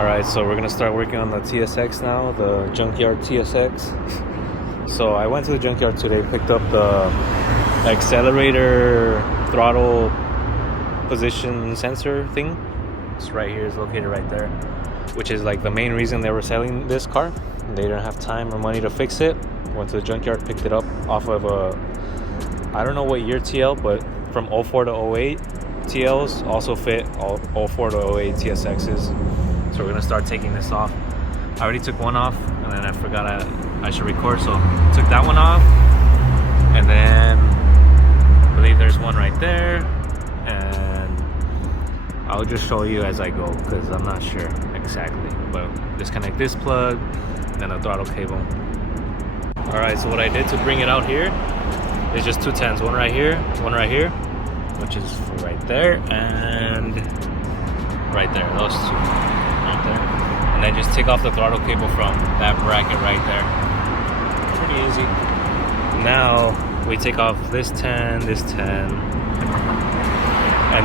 Alright, so we're gonna start working on the TSX now, the junkyard TSX. So I went to the junkyard today, picked up the accelerator throttle position sensor thing. It's right here, it's located right there, which is like the main reason they were selling this car. They didn't have time or money to fix it. Went to the junkyard, picked it up off of a, I don't know what year TL, but from 04 to 08 TLs also fit all 04 to 08 TSXs. So we're gonna start taking this off. I already took one off, and then I forgot I should record, so took that one off, and then I believe there's one right there, and I'll just show you as I go because I'm not sure exactly. But disconnect this plug, and then the throttle cable. All right, so what I did to bring it out here is just two 10s, one right here, which is right there, and right there, those two. There. And then just take off the throttle cable from that bracket right there. Pretty easy. Now we take off this 10, and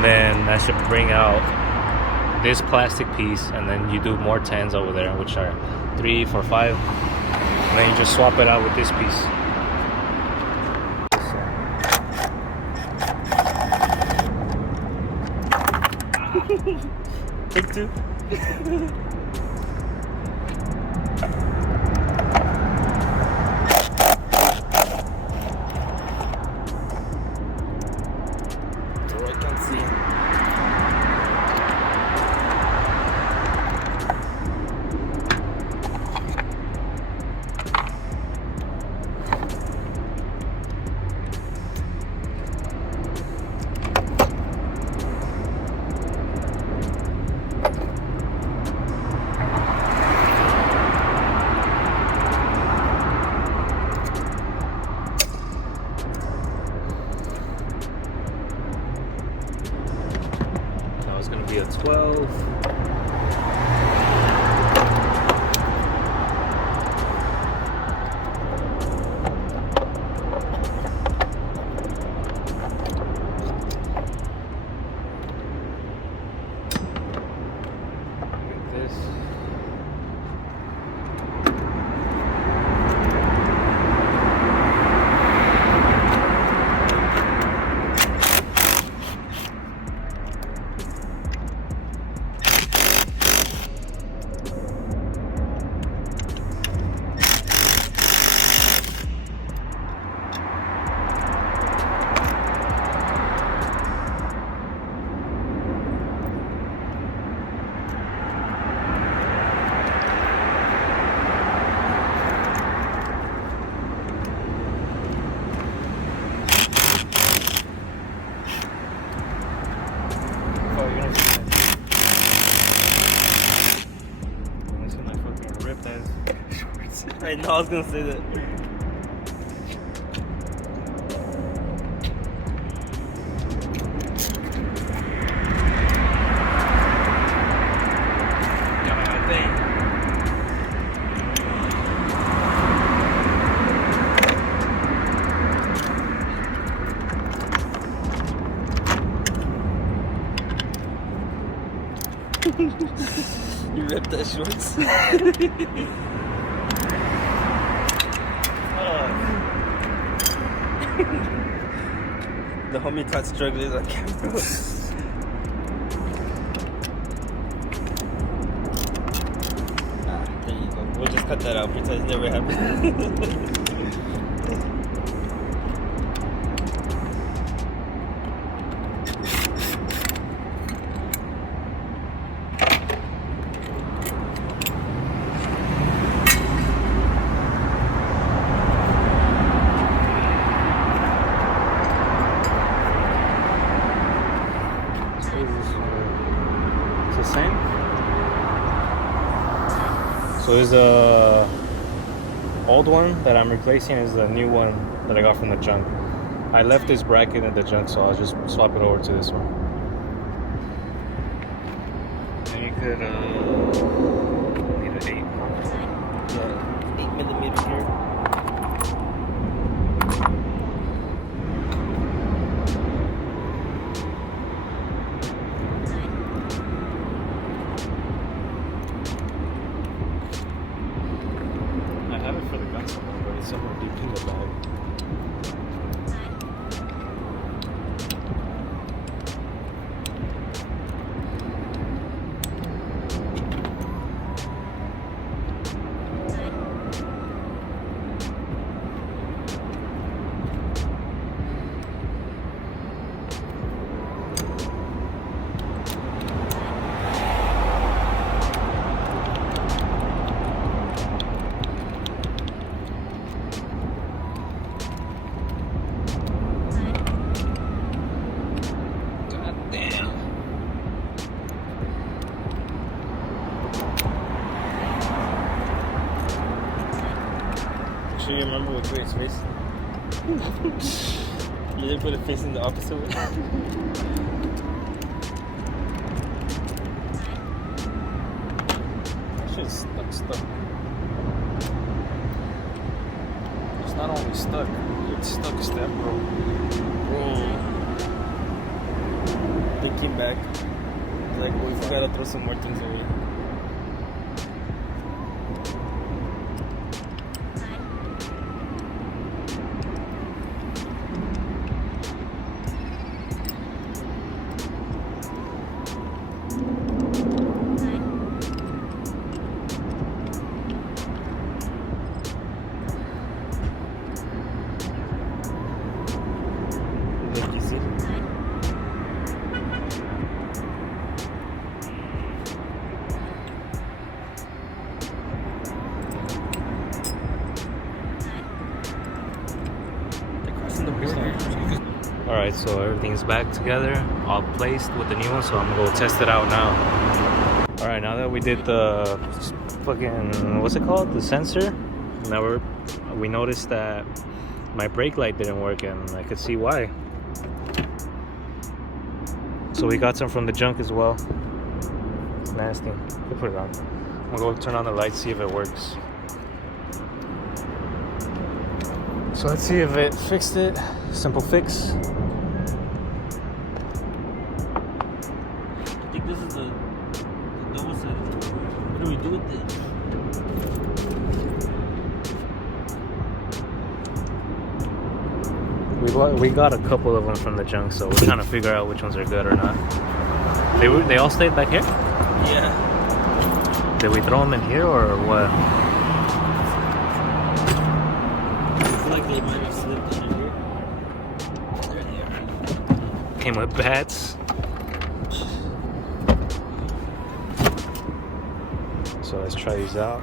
then that should bring out this plastic piece, and then you do more 10s over there, which are 3, 4, 5, and then you just swap it out with this piece. Take two. It's going to be a 12. Get this. I know, I was gonna say that. You ripped that shorts. The homie caught struggling on camera. There you go. We'll just cut that out. Pretend it never happened. It's the same. So there's the old one that I'm replacing is the new one that I got from the junk. I left this bracket in the junk, so I'll just swap it over to this one. And you could need an 8. The 8mm here. somewhere deep in the bag. Sure you remember what Grace face? You didn't put a face in the opposite way. That shit's stuck. It's not only stuck, it's stuck step, bro. Thinking back, it's like, we gotta throw some more things away. Alright, so everything's back together, all placed with the new one, so I'm gonna go test it out now. Alright, now that we did the fucking, what's it called? The sensor. Now we noticed that my brake light didn't work, and I could see why. So we got some from the junk as well. It's nasty. We'll put it on. I'm gonna go turn on the light, see if it works. So let's see if it fixed it. Simple fix. I think this is the double set. What do we do with it? We got a couple of them from the junk, so we're trying to figure out which ones are good or not. They all stayed back here? Yeah. Did we throw them in here or what? Like they might have slipped under here. There they are. Came with bats. So let's try these out.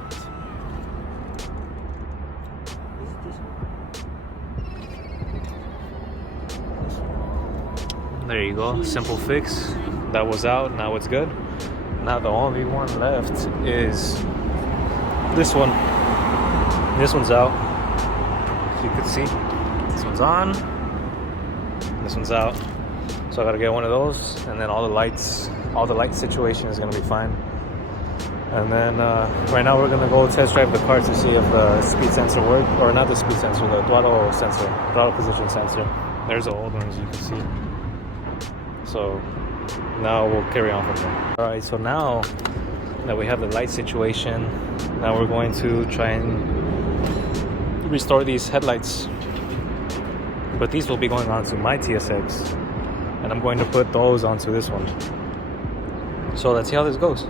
There you go, simple fix. That was out, now it's good. Now the only one left is this one. This one's out. You can see this one's on, this one's out, so I gotta get one of those, and then all the light situation is gonna be fine. And then right now we're gonna go test drive the car to see if the speed sensor works, or not the speed sensor, the throttle position sensor. There's the old one, as you can see. So now we'll carry on from there. All right, so now that we have the light situation, now we're going to try and restore these headlights, but these will be going onto my TSX, and I'm going to put those onto this one. So let's see how this goes.